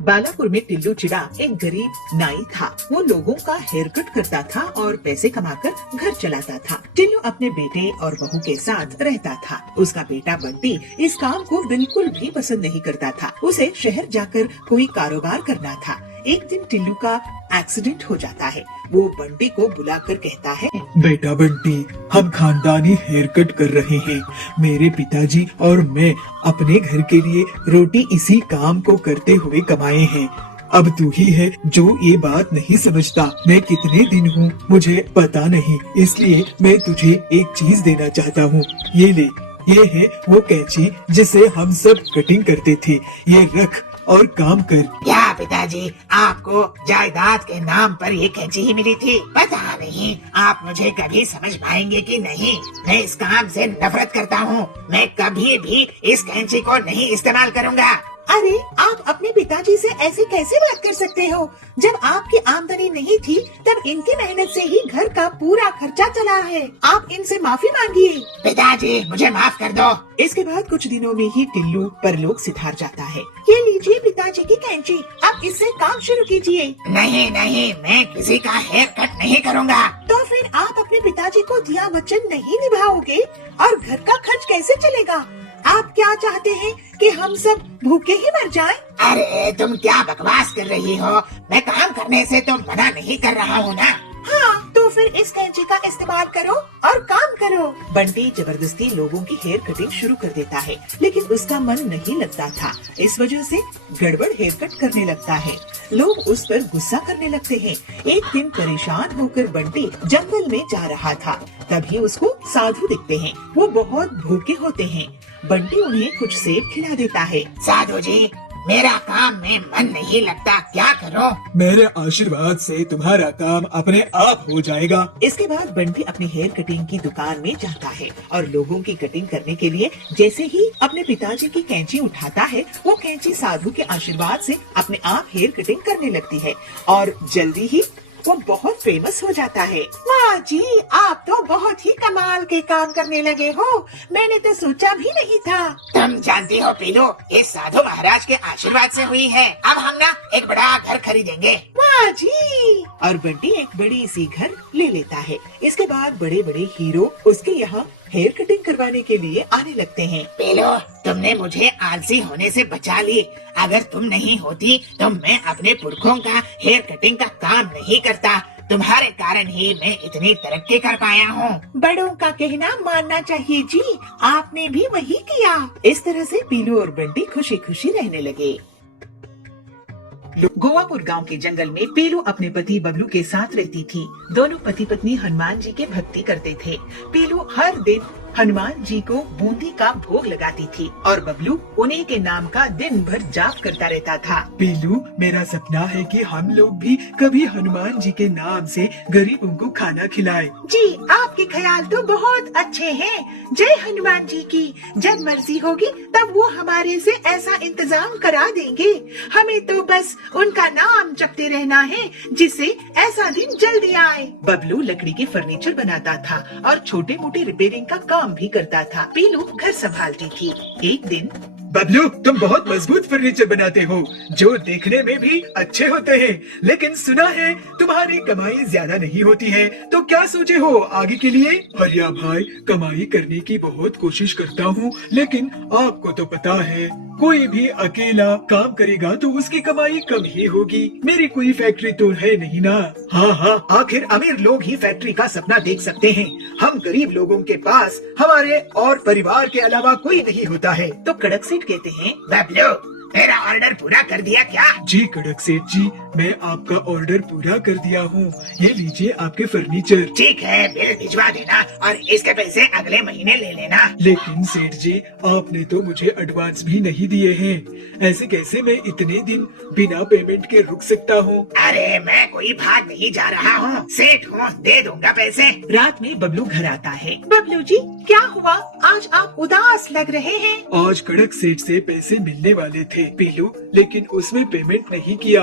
बालापुर में टिल्लू चिड़ा एक गरीब नाई था। वो लोगों का हेयर कट करता था और पैसे कमाकर घर चलाता था। टिल्लू अपने बेटे और बहू के साथ रहता था। उसका बेटा बंटी इस काम को बिल्कुल भी पसंद नहीं करता था। उसे शहर जाकर कोई कारोबार करना था। एक दिन टिल्लू का एक्सीडेंट हो जाता है। वो बंटी को बुलाकर कहता है, बेटा बंटी, हम खानदानी हेयर कट कर रहे हैं। मेरे पिताजी और मैं अपने घर के लिए रोटी इसी काम को करते हुए कमाए हैं। अब तू ही है जो ये बात नहीं समझता। मैं कितने दिन हूँ मुझे पता नहीं, इसलिए मैं तुझे एक चीज देना चाहता हूँ। ये ले, ये है वो कैंची जिसे हम सब कटिंग करते थे। ये रख और काम कर। क्या पिताजी, आपको जायदाद के नाम पर ये कैंची ही मिली थी? पता नहीं आप मुझे कभी समझ पाएंगे कि नहीं। मैं इस काम से नफरत करता हूँ। मैं कभी भी इस कैंची को नहीं इस्तेमाल करूँगा। अरे आप अपने पिताजी से ऐसे कैसे बात कर सकते हो? जब आपकी आमदनी नहीं थी तब इनकी मेहनत से ही घर का पूरा खर्चा चला है। आप इनसे माफी मांगिए। पिताजी मुझे माफ कर दो। इसके बाद कुछ दिनों में ही टिल्लू परलोक सिधार जाता है। ये लीजिए पिताजी की कैंची, अब इससे काम शुरू कीजिए। नहीं नहीं, मैं किसी का हेयर कट नहीं करूँगा। तो फिर आप अपने पिताजी को दिया वचन नहीं निभाओगे और घर का खर्च कैसे चलेगा? आप क्या चाहते हैं कि हम सब भूखे ही मर जाएं? अरे तुम क्या बकवास कर रही हो? मैं काम करने से तो मना नहीं कर रहा हूँ ना। हाँ, तो फिर इस कैंची का इस्तेमाल करो और काम करो। बंटी जबरदस्ती लोगों की हेयर कटिंग शुरू कर देता है, लेकिन उसका मन नहीं लगता था। इस वजह से गड़बड़ हेयर कट करने लगता है। लोग उस पर गुस्सा करने लगते हैं। एक दिन परेशान होकर बंटी जंगल में जा रहा था। तभी उसको साधु दिखते हैं। वो बहुत भूखे होते हैं। बंटी उन्हें कुछ सेब खिला देता है। साधु जी, मेरा काम में मन नहीं लगता, क्या करो? मेरे आशीर्वाद से तुम्हारा काम अपने आप हो जाएगा। इसके बाद बंटी अपनी हेयर कटिंग की दुकान में जाता है और लोगों की कटिंग करने के लिए जैसे ही अपने पिताजी की कैंची उठाता है, वो कैंची साधु के आशीर्वाद से अपने आप हेयर कटिंग करने लगती है और जल्दी ही वो बहुत फेमस हो जाता है। वाह जी, आप तो बहुत ही कमाल के काम करने लगे हो। मैंने तो सोचा भी नहीं था। तुम जानती हो पीलू, ये साधु महाराज के आशीर्वाद से हुई है। अब हम ना एक बड़ा घर खरीदेंगे। वाह जी। और बंटी एक बड़ी सी घर ले लेता है। इसके बाद बड़े बड़े हीरो उसके यहाँ हेयर कटिंग करवाने के लिए आने लगते हैं। पीलू, तुमने मुझे आलसी होने से बचा ली। अगर तुम नहीं होती तो मैं अपने पुरखों का हेयर कटिंग का काम नहीं करता। तुम्हारे कारण ही मैं इतनी तरक्की कर पाया हूँ। बड़ों का कहना मानना चाहिए जी, आपने भी वही किया। इस तरह से पीलू और बंटी खुशी खुशी रहने लगे। गोवापुर गांव के जंगल में पीलू अपने पति बबलू के साथ रहती थी। दोनों पति पत्नी हनुमान जी के भक्ति करते थे। पीलू हर दिन हनुमान जी को बूंदी का भोग लगाती थी और बबलू उन्हीं के नाम का दिन भर जाप करता रहता था। पीलू, मेरा सपना है कि हम लोग भी कभी हनुमान जी के नाम से गरीबों को खाना खिलाएं। जी, आपके ख्याल तो बहुत अच्छे हैं। जय हनुमान जी की। जब मर्जी होगी तब वो हमारे से ऐसा इंतजाम करा देंगे। हमें तो बस उनका नाम जपते रहना है जिससे ऐसा दिन जल्दी आए। बबलू लकड़ी के फर्नीचर बनाता था और छोटे मोटे रिपेयरिंग का काम भी करता था। पीलू घर संभालती थी। एक दिन, बबलू, तुम बहुत मजबूत फर्नीचर बनाते हो जो देखने में भी अच्छे होते हैं, लेकिन सुना है तुम्हारी कमाई ज्यादा नहीं होती है, तो क्या सोचे हो आगे के लिए? अरे भाई, कमाई करने की बहुत कोशिश करता हूँ, लेकिन आपको तो पता है कोई भी अकेला काम करेगा तो उसकी कमाई कम ही होगी। मेरी कोई फैक्ट्री तो है नहीं ना। हाँ हाँ, आखिर अमीर लोग ही फैक्ट्री का सपना देख सकते हैं। हम गरीब लोगों के पास हमारे और परिवार के अलावा कोई नहीं होता है। तो कड़क सेठ कहते हैं, बबलू, मेरा ऑर्डर पूरा कर दिया क्या? जी कड़क सेठ जी, मैं आपका ऑर्डर पूरा कर दिया हूँ। ये लीजिए आपके फर्नीचर। ठीक है, बिल भिजवा देना और इसके पैसे अगले महीने ले लेना। लेकिन सेठ जी, आपने तो मुझे एडवांस भी नहीं दिए हैं। ऐसे कैसे मैं इतने दिन बिना पेमेंट के रुक सकता हूँ? अरे मैं कोई भाग नहीं जा रहा हूँ, सेठ हूँ, दे दूंगा पैसे। रात में बबलू घर आता है। बबलू जी, क्या हुआ? आज आप उदास लग रहे हैं। आज कड़क सेठ से पैसे मिलने वाले थे पीलू, लेकिन उसमें पेमेंट नहीं किया।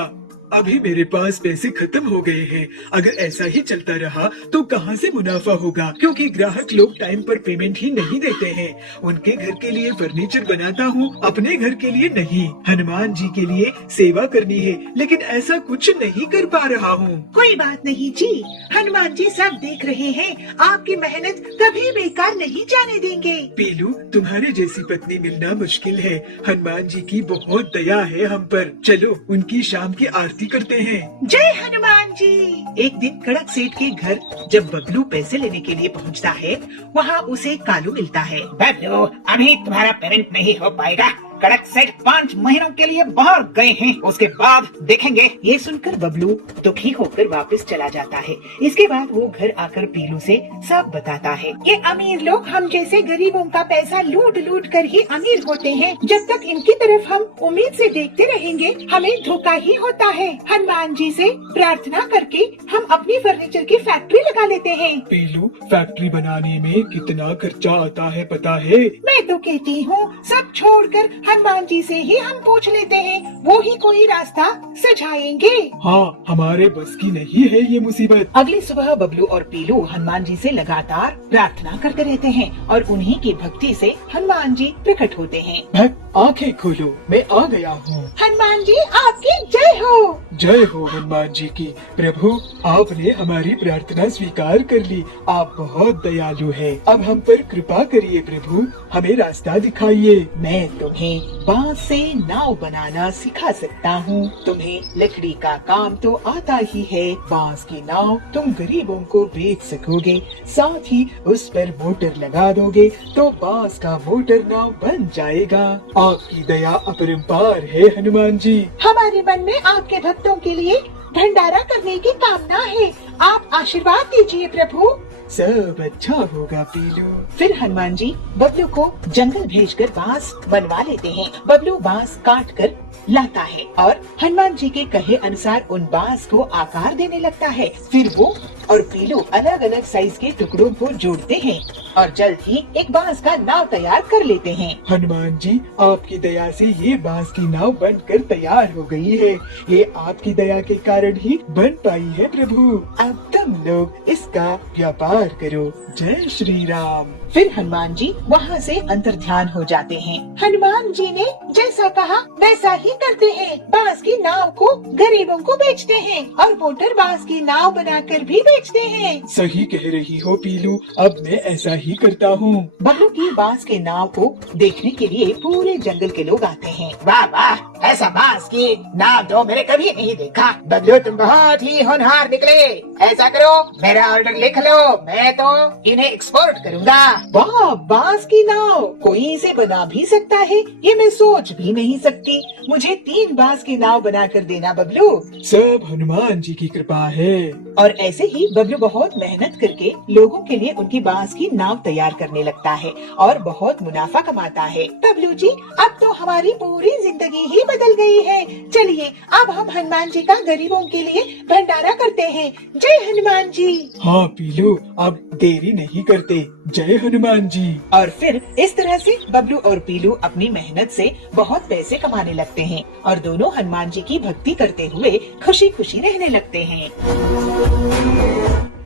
अभी मेरे पास पैसे खत्म हो गए हैं। अगर ऐसा ही चलता रहा तो कहाँ से मुनाफा होगा, क्योंकि ग्राहक लोग टाइम पर पेमेंट ही नहीं देते हैं। उनके घर के लिए फर्नीचर बनाता हूँ, अपने घर के लिए नहीं। हनुमान जी के लिए सेवा करनी है, लेकिन ऐसा कुछ नहीं कर पा रहा हूँ। कोई बात नहीं जी, हनुमान जी सब देख रहे हैं। आपकी मेहनत कभी बेकार नहीं जाने देंगे। पीलू, तुम्हारे जैसी पत्नी मिलना मुश्किल है। हनुमान जी की बहुत दया है हम पर। चलो उनकी शाम की आरती करते हैं। जय हनुमान जी। एक दिन कड़क सेठ के घर जब बबलू पैसे लेने के लिए पहुंचता है, वहाँ उसे कालू मिलता है। बबलू, अभी तुम्हारा पेमेंट नहीं हो पाएगा। कड़क सेठ 5 महीनों के लिए बाहर गए हैं, उसके बाद देखेंगे। ये सुनकर बबलू दुखी होकर वापस चला जाता है। इसके बाद वो घर आकर पीलू से सब बताता है। ये अमीर लोग हम जैसे गरीबों का पैसा लूट लूट कर ही अमीर होते हैं। जब तक इनकी तरफ हम उम्मीद से देखते रहेंगे, हमें धोखा ही होता है। हनुमान जी से प्रार्थना करके हम अपनी फर्नीचर की फैक्ट्री लगा लेते हैं। पीलू, फैक्ट्री बनाने में कितना खर्चा आता है पता है? मैं तो कहती हूँ सब छोड़कर हनुमान जी से ही हम पूछ लेते हैं, वो ही कोई रास्ता सुझाएंगे। हाँ, हमारे बस की नहीं है ये मुसीबत। अगली सुबह बबलू और पीलू हनुमान जी से लगातार प्रार्थना करते रहते हैं और उन्हीं की भक्ति से हनुमान जी प्रकट होते हैं। भक्त, आंखें खोलो, मैं आ गया हूँ। हनुमान जी आपकी जय हो। जय हो हनुमान जी की। प्रभु, आपने हमारी प्रार्थना स्वीकार कर ली। आप बहुत दयालु हैं। अब हम पर कृपा करिए प्रभु, हमें रास्ता दिखाइए। मैं तुम्हें बांस से नाव बनाना सिखा सकता हूँ। तुम्हें लकड़ी का काम तो आता ही है। बांस की नाव तुम गरीबों को बेच सकोगे, साथ ही उस पर मोटर लगा दोगे तो बांस का मोटर नाव बन जाएगा। आपकी दया अपरंपार है हनुमान जी। हमारे मन में आपके भक्तों के लिए भंडारा करने की कामना है। आप आशीर्वाद दीजिए प्रभु। सब अच्छा होगा पीलू। फिर हनुमान जी बबलू को जंगल भेजकर बांस बनवा लेते हैं। बबलू बांस काट कर लाता है और हनुमान जी के कहे अनुसार उन बांस को आकार देने लगता है। फिर वो और पीलू अलग अलग साइज के टुकड़ों को जोड़ते हैं और जल्द ही एक बांस का नाव तैयार कर लेते हैं। हनुमान जी, आपकी दया से ये बांस की नाव बनकर तैयार हो गई है। ये आपकी दया के कारण ही बन पाई है प्रभु। अब तुम लोग इसका व्यापार करो। जय श्री राम। फिर हनुमान जी वहाँ से अंतर्ध्यान हो जाते हैं। हनुमान जी ने जैसा कहा वैसा ही करते हैं। बांस की नाव को गरीबों को बेचते हैं और मोटर बांस की नाव बनाकर भी बेचते हैं। सही कह रही हो पीलू, अब मैं ऐसा ही करता हूँ। बबलू की बांस के नाव को देखने के लिए पूरे जंगल के लोग आते हैं। वाह वाह, ऐसा बांस की नाव तो मैंने कभी नहीं देखा। बबलू, तुम बहुत ही होनहार निकले। ऐसा करो, मेरा ऑर्डर लिख लो, मैं तो इन्हें एक्सपोर्ट करूँगा। वाह, बांस की नाव कोई इसे बना भी सकता है, ये मैं सोच भी नहीं सकती। मुझे 3 बांस की नाव बना कर देना बबलू। सब हनुमान जी की कृपा है। और ऐसे ही बबलू बहुत मेहनत करके लोगों के लिए उनकी बांस की नाव तैयार करने लगता है और बहुत मुनाफा कमाता है। बबलू जी, अब तो हमारी पूरी जिंदगी ही बदल गई है। चलिए अब हम हनुमान जी का गरीबों के लिए भंडारा करते हैं। जय हनुमान जी। हाँ पीलू, अब देरी नहीं करते। जय हनुमान जी। और फिर इस तरह से बबलू और पीलू अपनी मेहनत से बहुत पैसे कमाने लगते हैं और दोनों हनुमान जी की भक्ति करते हुए खुशी खुशी रहने लगते हैं।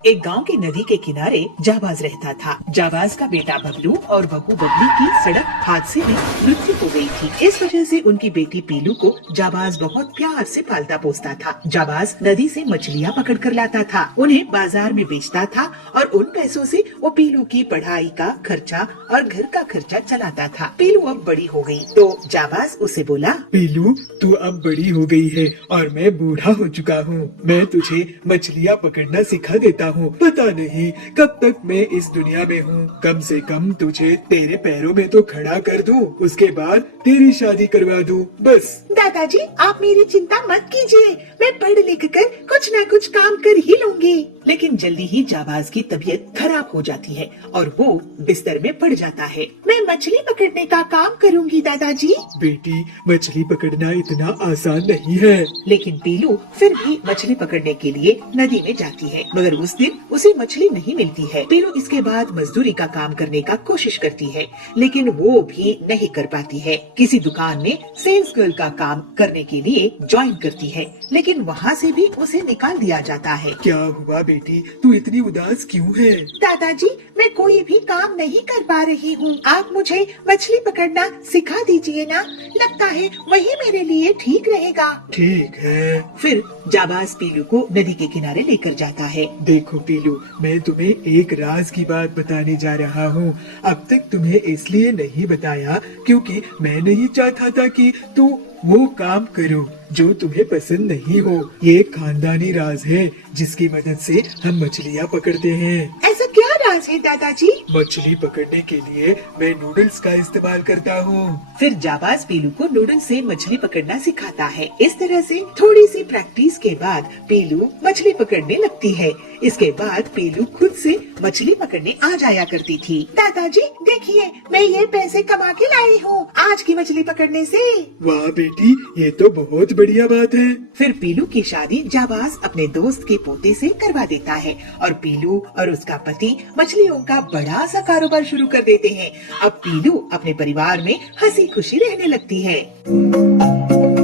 एक गांव की नदी के किनारे जाबाज रहता था। जाबाज का बेटा बबलू और बहू बबली की सड़क हादसे में मृत्यु हो गई थी। इस वजह से उनकी बेटी पीलू को जाबाज बहुत प्यार से पालता पोसता था। जाबाज नदी से मछलियाँ पकड़ कर लाता था, उन्हें बाजार में बेचता था और उन पैसों से वो पीलू की पढ़ाई का खर्चा और घर का खर्चा चलाता था। पीलू अब बड़ी हो गई तो जाबाज उसे बोला, पीलू, तू अब बड़ी हो गई है और मैं बूढ़ा हो चुका हूँ। मैं तुझे मछलियाँ पकड़ना सिखा देता हूँ। पता नहीं कब तक मैं इस दुनिया में हूँ। कम से कम तुझे तेरे पैरों में तो खड़ा कर दूँ, उसके बाद तेरी शादी करवा दूँ, बस। दादाजी, आप मेरी चिंता मत कीजिए, मैं पढ़ लिख कर कुछ न कुछ काम कर ही लूंगी। लेकिन जल्दी ही जाबाज की तबीयत खराब हो जाती है और वो बिस्तर में पड़ जाता है। मैं मछली पकड़ने का काम करूंगी दादाजी। बेटी, मछली पकड़ना इतना आसान नहीं है। लेकिन पीलू फिर भी मछली पकड़ने के लिए नदी में जाती है, मगर उस दिन उसे मछली नहीं मिलती है। पीलू इसके बाद मजदूरी का काम करने का कोशिश करती है, लेकिन वो भी नहीं कर पाती है। किसी दुकान में सेल्स गर्ल का काम करने के लिए ज्वाइन करती है, लेकिन लेकिन वहाँ से भी उसे निकाल दिया जाता है। क्या हुआ बेटी, तू इतनी उदास क्यों है? दादाजी, मैं कोई भी काम नहीं कर पा रही हूँ। आप मुझे मछली पकड़ना सिखा दीजिए ना, लगता है वही मेरे लिए ठीक रहेगा। ठीक है। फिर जाबाज पीलू को नदी के किनारे लेकर जाता है। देखो पीलू, मैं तुम्हें एक राज की बात बताने जा रहा हूँ। अब तक तुम्हें इसलिए नहीं बताया क्योंकि मैं नहीं चाहता था कि तू वो काम करो जो तुम्हें पसंद नहीं हो। ये एक खानदानी राज है जिसकी मदद से हम मछलियाँ पकड़ते हैं। ऐसा क्या राज है दादाजी? मछली पकड़ने के लिए मैं नूडल्स का इस्तेमाल करता हूँ। फिर जाबाज पीलू को नूडल्स से मछली पकड़ना सिखाता है। इस तरह से थोड़ी सी प्रैक्टिस के बाद पीलू मछली पकड़ने लगती है। इसके बाद पीलू खुद से मछली पकड़ने आ जाया करती थी। दादाजी देखिए, मैं ये पैसे कमा के लाई हूँ आज की मछली पकड़ने से। वाह बेटी, ये तो बहुत बढ़िया बात है। फिर पीलू की शादी जाबाज अपने दोस्त के पोते से करवा देता है और पीलू और उसका पति मछलियों का बड़ा सा कारोबार शुरू कर देते हैं। अब पीलू अपने परिवार में हंसी खुशी रहने लगती है।